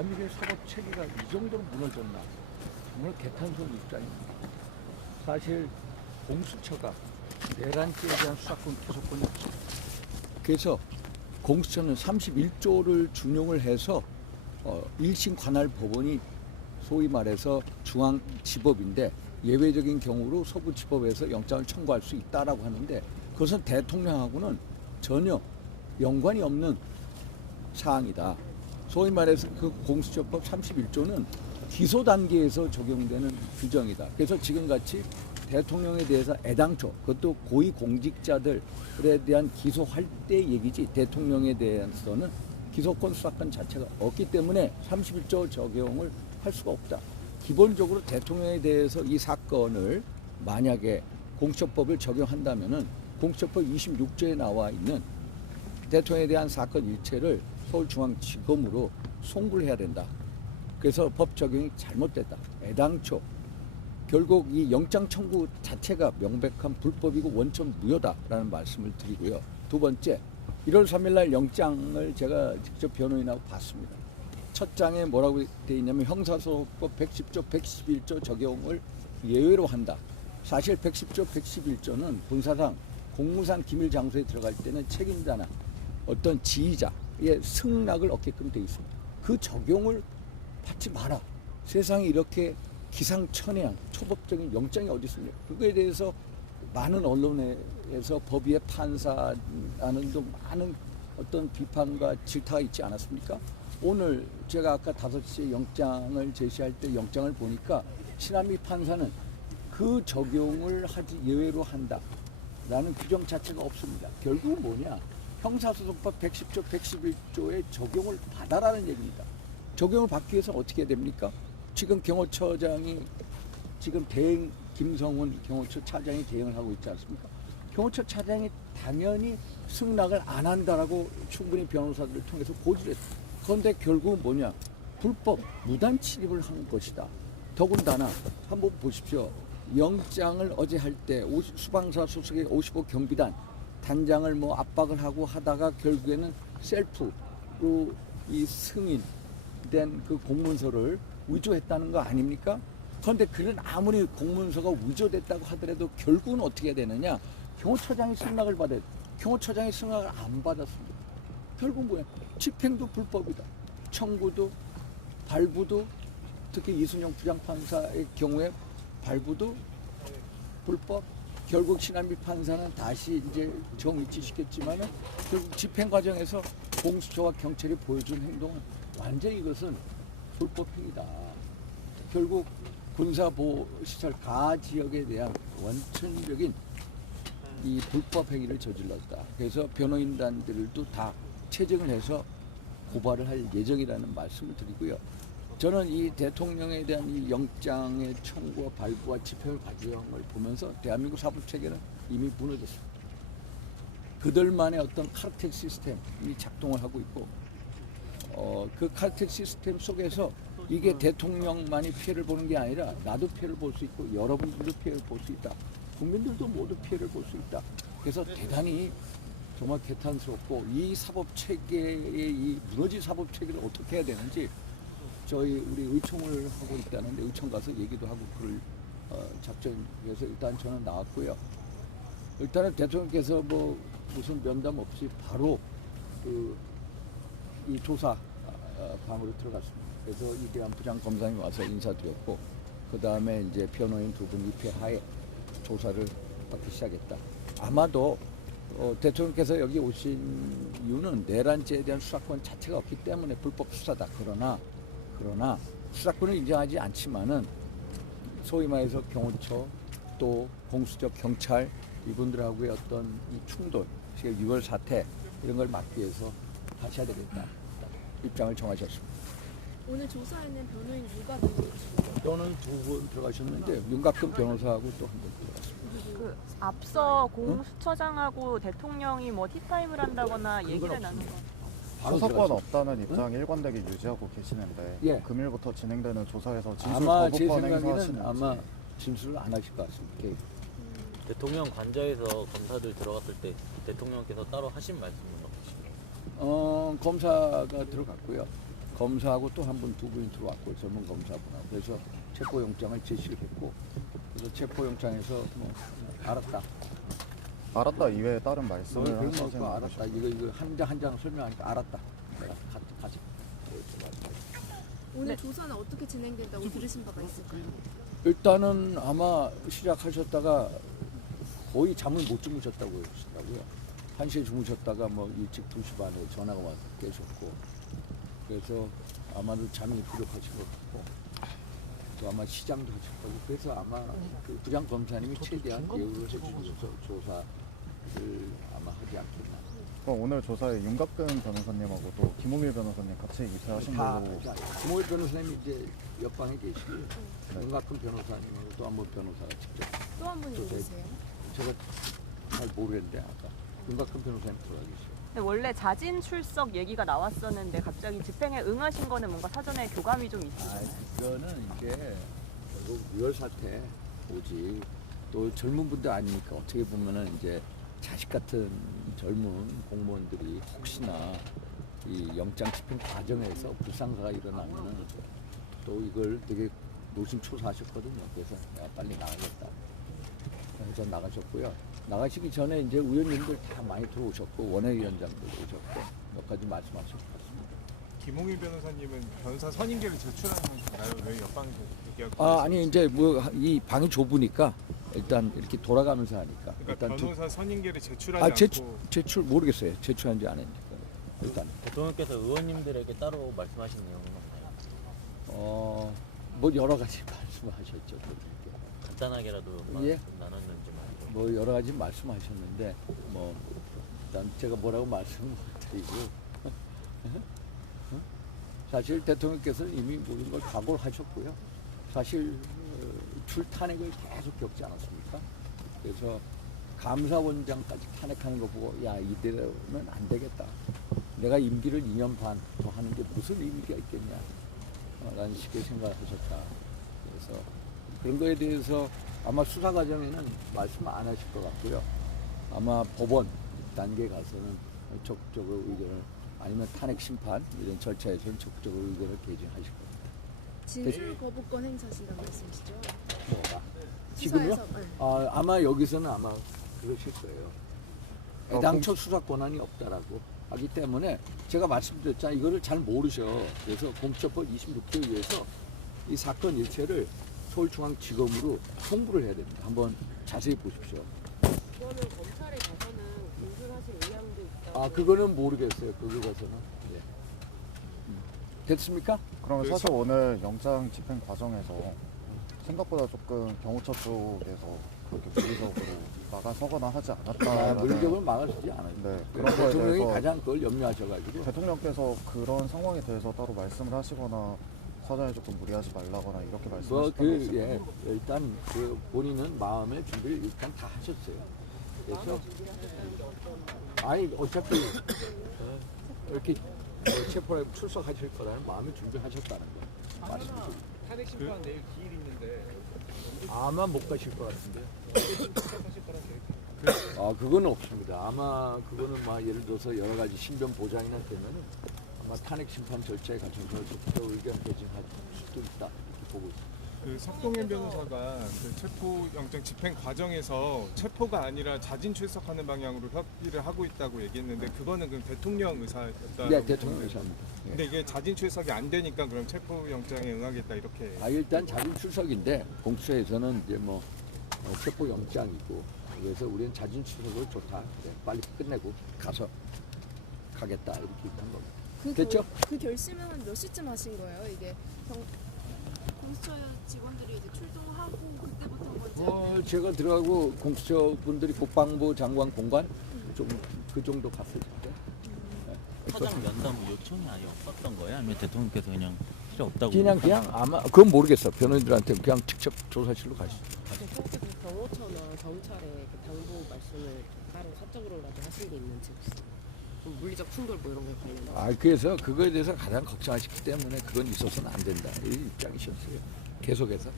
대한민국의 사법 체계가 이 정도로 무너졌나? 정말 개탄스러운 입장입니다. 사실 공수처가 내란죄에 대한 수사권 기소권이 없습니다. 그래서 공수처는 31조를 준용을 해서 1심 관할 법원이 소위 말해서 중앙지법인데 예외적인 경우로 서부지법에서 영장을 청구할 수 있다라고 하는데 그것은 대통령하고는 전혀 연관이 없는 사항이다. 소위 말해서 그 공수처법 31조는 기소 단계에서 적용되는 규정이다. 그래서 지금같이 대통령에 대해서 애당초 그것도 고위공직자들에 대한 기소할 때 얘기지 대통령에 대해서는 기소권 수사권 자체가 없기 때문에 31조 적용을 할 수가 없다. 기본적으로 대통령에 대해서 이 사건을 만약에 공수처법을 적용한다면은 공수처법 26조에 나와 있는 대통령에 대한 사건 일체를 서울중앙지검으로 송구를 해야 된다. 그래서 법 적용이 잘못됐다. 애당초 결국 이 영장 청구 자체가 명백한 불법이고 원천 무효다라는 말씀을 드리고요. 두 번째, 1월 3일 날 영장을 제가 직접 변호인하고 봤습니다. 첫 장에 뭐라고 되어 있냐면 형사소송법 110조, 111조 적용을 예외로 한다. 사실 110조, 111조는 본사상 공무상 기밀 장소에 들어갈 때는 책임자나 어떤 지휘자의 승낙을 얻게끔 되어 있습니다. 그 적용을 받지 마라. 세상에 이렇게 기상천외한 초법적인 영장이 어디 있습니까? 그거에 대해서 많은 언론에서 법위의 판사라는 좀 많은 어떤 비판과 질타가 있지 않았습니까? 오늘 제가 아까 5시에 영장을 제시할 때 영장을 보니까 신한미 판사는 그 적용을 하지 예외로 한다라는 규정 자체가 없습니다. 결국은 뭐냐? 형사소송법 110조, 111조의 적용을 받아라는 얘기입니다. 적용을 받기 위해서 어떻게 해야 됩니까? 지금 경호처장이 지금 김성훈 경호처 차장이 대응을 하고 있지 않습니까? 경호처 차장이 당연히 승낙을 안 한다라고 충분히 변호사들을 통해서 고지를 했습니다. 그런데 결국은 뭐냐? 불법 무단 침입을 한 것이다. 더군다나 한번 보십시오. 영장을 어제 할 때 수방사 소속의 55 경비단 단장을 뭐 압박을 하고 하다가 결국에는 셀프로 이 승인된 그 공문서를 위조했다는 거 아닙니까? 그런데 그는 아무리 공문서가 위조됐다고 하더라도 결국은 어떻게 해야 되느냐? 경호처장이 승낙을 받아야 돼. 경호처장이 승낙을 안 받았습니다. 결국 뭐야? 집행도 불법이다. 청구도 발부도 특히 이순영 부장판사의 경우에 발부도 불법. 결국 신한미 판사는 다시 이제 정위치시켰지만은 결국 집행 과정에서 공수처와 경찰이 보여준 행동은 완전히 이것은 불법 행위다. 결국 군사보호시설 가 지역에 대한 원천적인 이 불법 행위를 저질렀다. 그래서 변호인단들도 다 체증을 해서 고발을 할 예정이라는 말씀을 드리고요. 저는 이 대통령에 대한 이 영장의 청구와 발부와 집행을 과정을 보면서 대한민국 사법체계는 이미 무너졌습니다. 그들만의 어떤 카르텔 시스템이 작동을 하고 있고 그 카르텔 시스템 속에서 이게 대통령만이 피해를 보는 게 아니라 나도 피해를 볼 수 있고 여러분들도 피해를 볼 수 있다. 국민들도 모두 피해를 볼 수 있다. 그래서 대단히 정말 개탄스럽고 이 사법체계의 이 무너진 사법체계를 어떻게 해야 되는지 우리 의총을 하고 있다는데 의총 가서 얘기도 하고 그럴 작전에서 일단 저는 나왔고요. 일단은 대통령께서 뭐 무슨 면담 없이 바로 이 조사 방으로 들어갔습니다. 그래서 이대한 부장검사님이 와서 인사드렸고 그 다음에 이제 변호인 두 분 입회하에 조사를 받기 시작했다. 아마도 대통령께서 여기 오신 이유는 내란죄에 대한 수사권 자체가 없기 때문에 불법 수사다. 그러나 수사권을 인정하지 않지만은 소위 말해서 경호처 또 공수처 경찰 이분들하고의 어떤 이 충돌, 지금 6월 사태 이런 걸 막기 위해서 하셔야 되겠다 입장을 정하셨습니다. 오늘 조사에는 변호인 누가 들어가셨나요? 또는 두 분 들어가셨는데 윤곽근 변호사하고 또 한 분 들어갔습니다. 그 앞서 공수처장하고 대통령이 뭐 티타임을 한다거나 그건 얘기를 없습니다. 나눈 거. 바로 수사권 들어갔습니다. 없다는 입장 일관되게 유지하고 계시는데 예. 금일부터 진행되는 조사에서 진술 아마 제 거부권 생각에는 행사하시는지 아마 진술을 안 하실 것 같습니다. 대통령 관저에서 검사들 들어갔을 때 대통령께서 따로 하신 말씀은 없으신가요? 검사가 들어갔고요. 검사하고 또 한 분, 두 분이 들어왔고 전문 검사분하고 그래서 체포영장을 제시를 했고 그래서 체포영장에서 뭐 알았다 이외에 다른 너희 말씀을 그런 하시는 거 알았다. 거죠? 이거 한 장 설명하니까 알았다. 내가 가지. 오늘 네. 조사는 어떻게 진행된다고 들으신 바가 있을까요? 일단은 아마 시작하셨다가 거의 잠을 못 주무셨다고 하시더라고요. 1시에 주무셨다가 뭐 일찍 2시 반에 전화가 와서 깨셨고 그래서 아마도 잠이 부족하신 것 같고 또 아마 시장도 하실 거고 그래서 아마 그 부장 검사님이 최대한 예우를 해주셔서 조사를 아마 하지 않겠나. 그럼 오늘 조사에 윤갑근 변호사님하고 또 김홍일 변호사님 같이 입회하신 다 걸로 김호일 변호사님이 이제 옆방에 계시고 윤곽근 변호사님하고 또 한 번 변호사가 직접 또 한 분이 조사에 누구세요? 제가 잘 모르겠는데 아까 윤곽근 변호사님 돌아 계시죠. 근데 원래 자진 출석 얘기가 나왔었는데 갑자기 집행에 응하신 거는 뭔가 사전에 교감이 좀 있으시나요? 그거는 이제 결국 유혈 사태 오지 또 젊은 분들 아니니까 어떻게 보면은 이제 자식 같은 젊은 공무원들이 혹시나 이 영장 집행 과정에서 불상사가 일어나면은 또 이걸 되게 노심초사하셨거든요. 그래서 내가 빨리 나가겠다. 그래서 나가셨고요. 나가시기 전에 이제 의원님들 다 많이 들어오셨고 원외위원장들 오셨고 몇 가지 말씀하셨을 것 같습니다. 김홍일 변호사님은 변호사 선임계를 제출하는 건가요? 왜 옆방에서 얘기하고 아, 아니 이제 뭐 이 방이 좁으니까 일단 이렇게 돌아가면서 하니까 그러니까 일단 변호사 선임계를 제출하지 아 않고 제출 모르겠어요. 제출한지 안 했는지 일단 대통령께서 의원님들에게 따로 말씀하신 내용은 없나요? 뭐 여러 가지 말씀하셨죠. 그렇게. 간단하게라도 예. 좀 나눴는지 말고. 뭐 여러 가지 말씀하셨는데 뭐 일단 제가 뭐라고 말씀을 드리고 사실 대통령께서는 이미 모든 걸 각오를 하셨고요. 사실 출탄핵을 계속 겪지 않았습니까? 그래서 감사원장까지 탄핵하는 거 보고 야 이대로는 안 되겠다. 내가 임기를 2년 반 더 하는 게 무슨 의미가 있겠냐 라는 식의 생각을 하셨다. 그래서 그런 거에 대해서 아마 수사 과정에는 말씀 안 하실 것 같고요. 아마 법원 단계 가서는 적극적으로 의견을 아니면 탄핵 심판 이런 절차에서는 적극적으로 의견을 개진하실 겁니다. 진술 거부권 행사하신다는 말씀이시죠? 뭐가? 지금요? 수사에서, 네. 아마 여기서는 아마 그러실 거예요. 애당초 수사 권한이 없다라고 하기 때문에 제가 말씀드렸잖아요. 이거를 잘 모르셔. 그래서 공수처법 26조에 의해서 이 사건 일체를 서울중앙지검으로 송부를 해야 됩니다. 한번 자세히 보십시오. 그거는 검찰에 가서는 진술하실 의향도 있다고. 아, 그거는 모르겠어요. 거기 가서는. 예. 됐습니까? 그러면 사실 오늘 영장 집행 과정에서 생각보다 조금 경호처 쪽에서 그렇게 물리적으로 막아서거나 하지 않았다라는 물리적으로 막아서지 않아요. 네, 그런 거에 대통령이 대해서 가장 그걸 염려하셔가지고. 대통령께서 그런 상황에 대해서 따로 말씀을 하시거나 사전에 조금 무리하지 말라거나 이렇게 말씀하셨던 게 있을까요? 일단 그 본인은 마음의 준비를 일단 다 하셨어요. 그래서 아니 어차피 이렇게 체포에 출석하실 거라는 마음의 준비하셨다는 거 말씀드립니다. 탄핵 심판 내일 기일 있는데 아마 못 가실 것 같은데. 아 그거는 없습니다. 아마 그거는 막 예를 들어서 여러 가지 신변 보장이나 되면은 아마 탄핵 심판 절차에 갖춰서 적극적 의견 개진할 수도 있다 이렇게 보고 있습니다. 그 석동현 변호사가 그 체포영장 집행 과정에서 체포가 아니라 자진 출석하는 방향으로 협의를 하고 있다고 얘기했는데 그거는 그럼 대통령 의사였다. 네, 대통령 의사입니다. 예. 근데 이게 자진 출석이 안 되니까 그럼 체포영장에 응하겠다 이렇게. 아 일단 자진 출석인데 공수처에서는 이제 뭐 체포 영장이고 그래서 우리는 자진 출석을 좋다. 그래, 빨리 끝내고 가서 가겠다 이렇게 얘기한 겁니다. 됐죠? 그 결심은 몇 시쯤 하신 거예요? 이게 공수처 직원들이 이제 출동하고 그때부터 먼저 제가 들어가고 공수처 분들이 국방부 장관 공관 좀 그 정도 갔을 때. 사장 면담 요청이 아예 없었던 거예요? 아니면 대통령께서 그냥 필요 없다고? 그냥 아마 그건 모르겠어. 변호인들한테 그냥 직접 조사실로 가시죠. 대통령께서 경호처나 검찰에 그 당부 말씀을 따로 사적으로라도 하신 게 있는지 혹시 뭐 물리적 충돌 뭐 이런 게 관련해서. 아 그래서 그거에 대해서 가장 걱정하시기 때문에 그건 있어서는 안 된다 이 입장이셨어요. 계속해서.